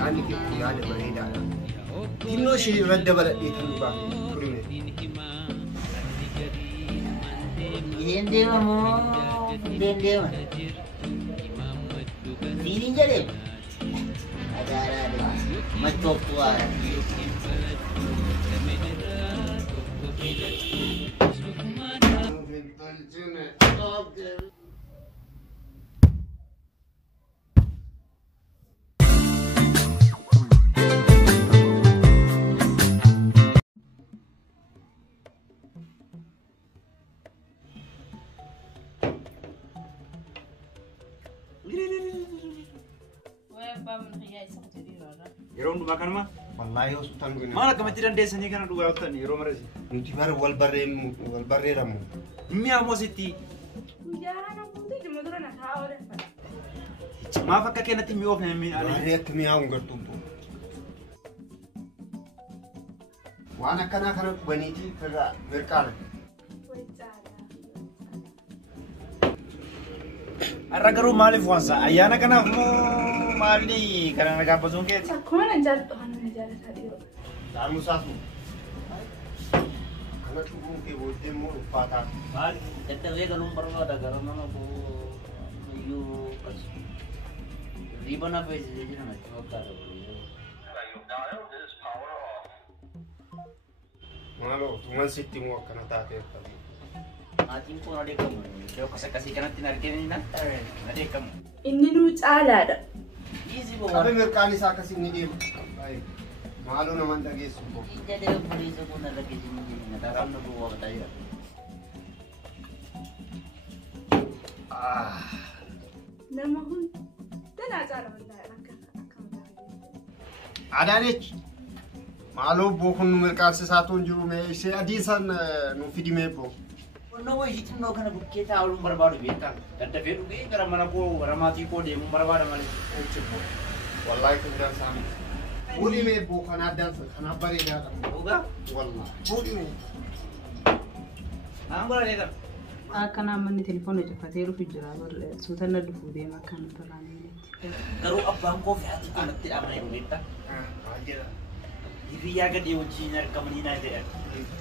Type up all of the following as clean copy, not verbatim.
يعني كيف هذا بعيد على إنه شيء رد بلد يتنبأ كلمة Dendema mo, dendema. Sini jadi. Ada. Macok tua. Yeroon dhumaa kanuma. Wallahi hospitaal gune. Maal akkamatti dandeessanii kana dhugaa jirtan yeroo marasi? Nuti bara wal barreeramu. Mi'a moositti. Jaarana kuuti dhimma dura na taa'aa odeeffata. Maaf akka keenyatti mi'oofne mi'aanii? Waaree akka mi'aawu gartuutu. Waan akkanaa kana dhuganiiti irraa mirqaana. Har'a garuu maaliif waansa? Ayyaana kanaaf moo maali kana nagaa basuun keeti? Akkuma na jaalladhu waan na jaalataa dhiyoo. Saamusaatu. Kana dhuguun kee booddee immoo uffaataa. Maal? Dadhabee galuun barbaada gara mana koo iyyuu as riibana feesisee jiran achi fakkaata. Maaloo tuman sitti immoo akkana taateef tabii. Maatiin koo na deekamu. Yoo akkasii kanatti na arginu na deekamu. Inni nuu caalaadha. Qabe mirqaan isaa akkasii ni deema. Maaloo naman dhageessu koo. Jedhee fuliisa kun irra geejjibu ni jirina. Dhaabaan nu bu'uura jira. Nama hundanaa caala wallaahi akkamitti. Adaanech maaloo bookun nu mirqaansisaa tuun jiru mee ishee adii san nu fidimee boo. No way, it's not going to get out of Barbara. That the very big Ramanaco, Ramati code, Barbara. Wallahi kun dan sam. Budi me bo kana dan kana bare da. Hoga? Wallahi. Budi me. Angora leda. Kana manni telefoon hojjetatee rufi jira suutanna dhufu deema kan barraanii. Garuu abbaan koo fi haati kanatti dhaabanii dhufeetta. Ajira. Hiriyaa gadhee wajjin argamanii naa jedhan.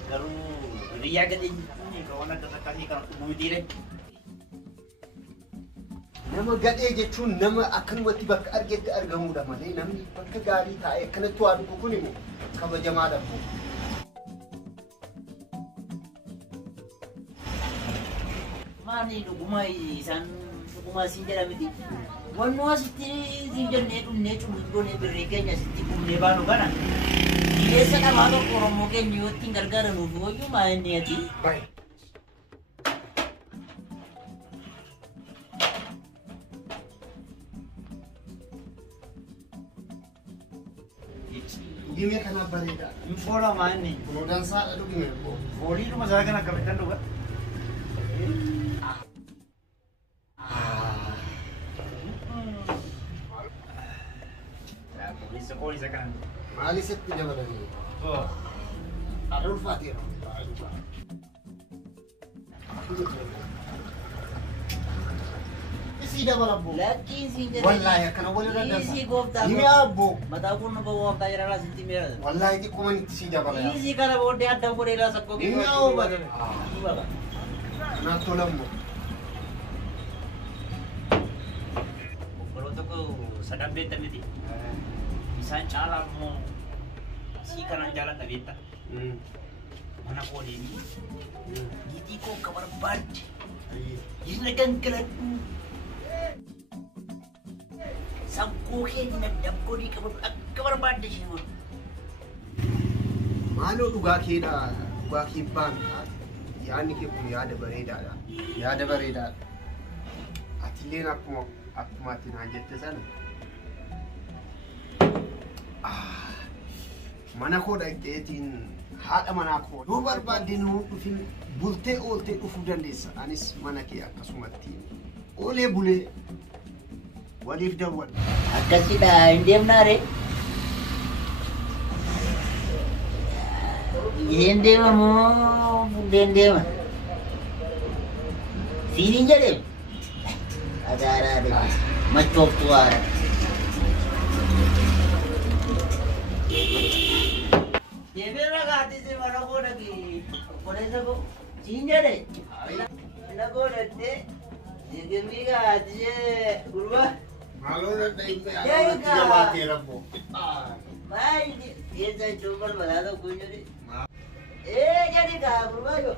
Garuu hiriyaa gadhee kawan ada sekali kan mudire. Nama gadhee jechuun nama akkanumatti bakka argetti argamuudha malee namni bakka gaarii taa'ee akkanatti waa dhugu kun immoo kabajamaadha boo. Maani dhuguma isaan dhuguma siin jedhamiti. Wanni asitti siin jennee dhumnee cunqurgoonee birrii keenya asitti dhumnee baanu kana. Hiyyeessa dhamaa tokko Oromoo keenya yoo ittiin gargaaranuuf hoyyuu maa inni ati? Gimee kana bareeda. Infoola maanni. Kunuudhaan saadha dhugime boo. Foolii dhuma isaa kana akkamitti dhuga? Foolii isa kana. Maali sitti dabalanii? Adolfaateera. Isi dabala boo. Lakkiin siin jedhee. Wallahi akkana walirra dansa. Isi gooftaa. Himi abbo. Mataa kun nu bahu gooftaa jira laa sitti meera. Wallahi xiqquma itti si dabala. Isi kana booddee adda godhee laa sakkoo. Himi abbo. Baga. Naa tolammo. Obboloota koo sadan beektan miti. Isaan caalaa immoo sii kanaan jaaladha beekta. Mana koo deemii. Nitii koo akka barbaadde. Jirna gangaladhu. Saggoo keenya dabgoodii qabatu akka barbaadde ishee godhu. Maaloo dhugaa keedha dhugaa kee baankaa yaadni kee kun yaada bareedaadha. Yaada bareedaadha. Atilleen akkuma ati naan jette sana. Mana koo dhaqxeetiin haadha manaa koo yoo barbaadde nu dhufin bultee ooltee dhufuu dandeessa. Anis mana kee akkasumatti oolee bulee waliif dawwal. Akkasidha hin deemnaare. Hin deema moo buddeen deema? Siiniin jedhee? Adaadhaa deema. Machooftu haara. Malaysia ko Cina deh. Nak kau nanti jadi mega dia berubah. Malu dah time pe Ya, tiga Kak. mati rapo. Baik dia saya coba balado punya ni. Jadi kah berubah yo.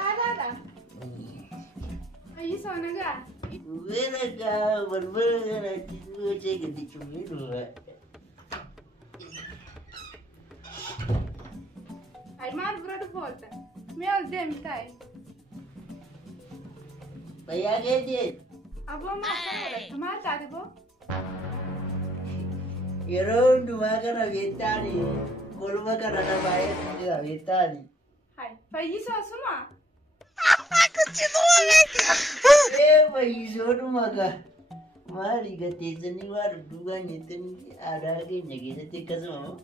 Ada. Ayo sana ga. Bila kau berbeza nanti tu cek ganti cumi dulu. Ay mar brado volta. Meu dem tai. Bayar dia. Abo ma tadi bo. Yeron dua kan avita ni. Kalau makan ada bayar ni avita ni. Hai, payiso asuma. Payiso tu makan. Mari kita ni war dua ni tu ada lagi ni kita tiga semua.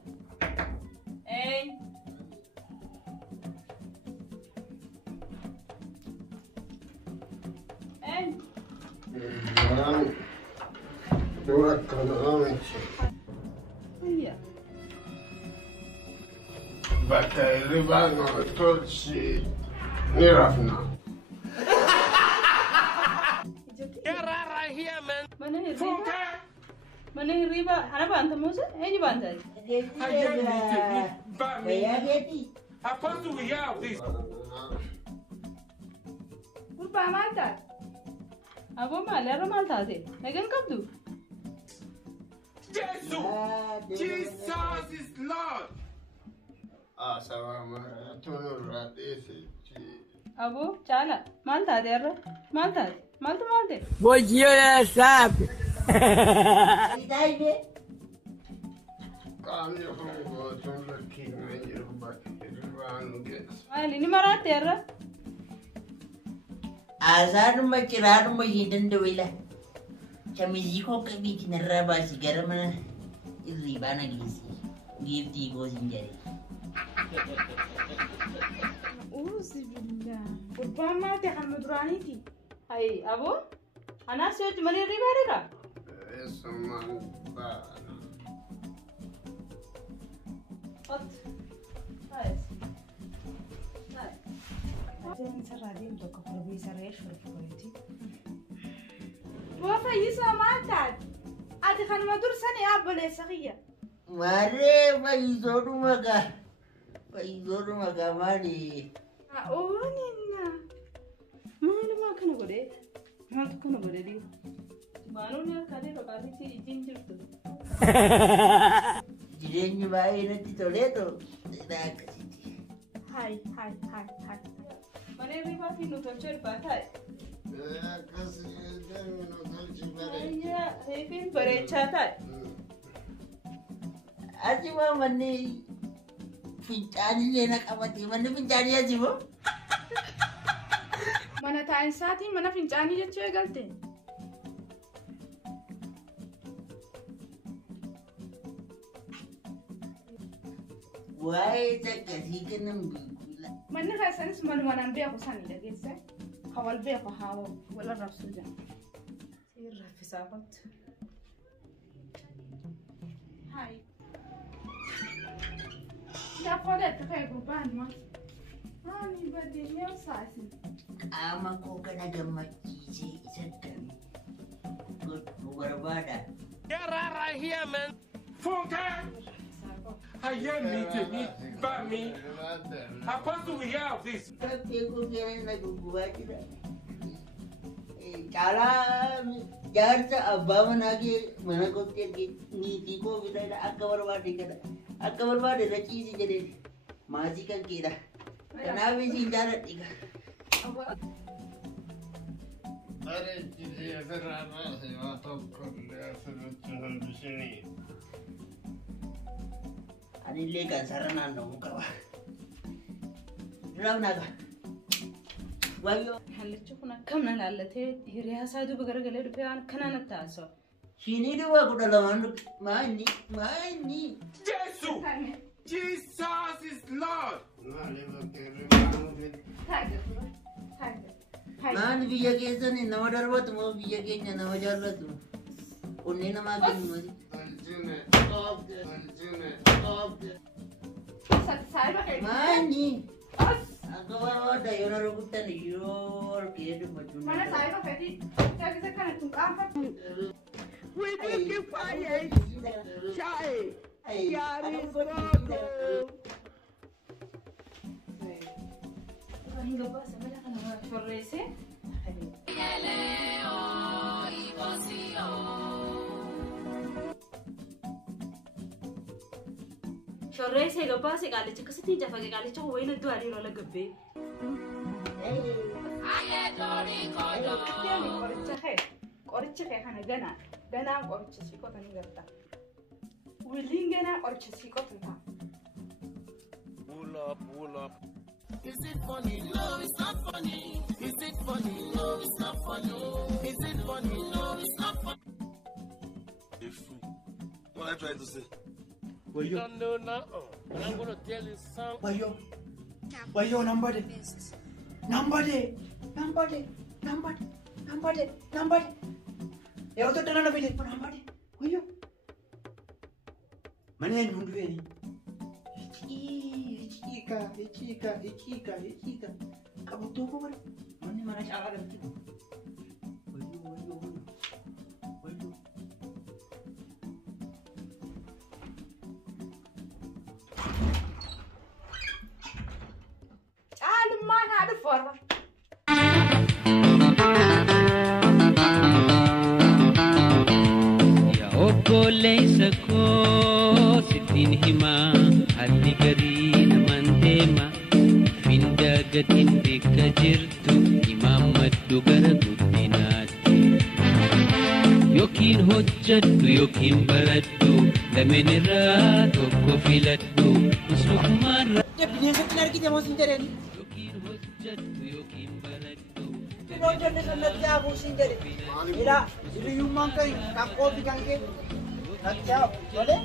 Dua kali. Iya. Batai riba no tolsi ni rafna. Mana riba? Ana banta musa? Ini banta. Bayar dia. Apa tu ya? Urba mata. Abo malera mal tade. Egan kabdu. Jesus is Lord. Sama tunur radesi. Abo chala. Mal tade arra. Mal tade. Mal tu mal de. Bom dia, sabe? Kita ini. Kami hongo tunur kini riba ges. Mal ini marate arra. Azar makirar mo hidan da wila. Chamizi ko kabi kinaraba sigara mana riba na gisi. Gifti ko sinjari. Uzibillah. Urba mata hamdurani ti. Hai, abo? Ana search mani riba rega. Esuman ba. Ot. Hai. Hai. Jangan saradi untuk kau bisa resh berpolitik. Bo payiso mata. Adi kan madur sani abole sagiya. Mare paizoru maga mari. Oh ninna. Mana makan gede? Mana tu kan gede di? Manu ni kade rokali si jinjir tu. Jirennya bayi nanti toledo. Tidak kasih. Hai. Mana riba sih nu terceri pakai? Kasih jangan no tolsi bare. Iya, hepin berecha tai. Aji mah mani fincani je nak abati mani fincani aji mo. Mana tain sati mana fincani jechuun galte. Waaii kasih kenam bikula. Mana kasanis mana ambil aku sani lagi sih. Hawal be aku hawa wala rafsu jam. Sirra fisafat. Hai. Ya pada terkait perubahan mas. Ani badenya sasi. Ama ko kana da maciji sakkan. Berbada. Get right here, man. Funka. I am meeting by me. Apa tu ya? This. Tapi ko kira na guguwa kita. Cara jarsa abba manage mana ko ke niti ko bila da akka barbade kada. Akka barbade da cizi jade. Maji kan kira. Kana bi sin dara diga. Are cizi agarraba se va tokko le asulutunun bisini. Ani lekan sarana no mukawa. Rauna ka. Wayo. Hallichu kuna kamna lallate hiriya saadu bagaragale dhufe kana nattaaso. Shini duwa kudalaman mani. Jesus is Lord. Man biya keessa ni nama darbatu moo biya keenya nama jaallatu. Onni nama kennu. Mani. Aku ada yang orang hutan hijau, kiri macam Mana saya kok Fedi? Saya bisa kan tungkang kan? We looking for you. Shy. Yari Gogo. Hingga ba sa mala kana chorrese. Chorrese gaba se gaalicha kasati jafa gaalicha wayna duari rola gabbe. Qoricha kee kana ganaan qoricha sii qotanii garta. Wiliin ganaa qoricha sii qotanta. Pull up. Is it funny? No, it's not funny. Is it funny? No, it's not funny. Is it funny? No, it's not funny. What am I trying to say? You don't know now, but I'm going to tell you something. Wayo, number Yo to tanana bide number wayo. Mani en hundu eni. Ichika. Kamu tu apa bari? Mani mana cara dah begitu? Wayo. Mana ada forma. Ya okole sako sitin hima hati gari namantema finda gatin dekajirtu imamat dugara guddinati yokin hojjattu yokin baraddu lamenira tokko filaddu usukmara Binasa kenar kita mau sendiri ni. Tidak ada sana tiap sendiri. Ila, itu yang mangkai, tak kopi kangke. Tak boleh?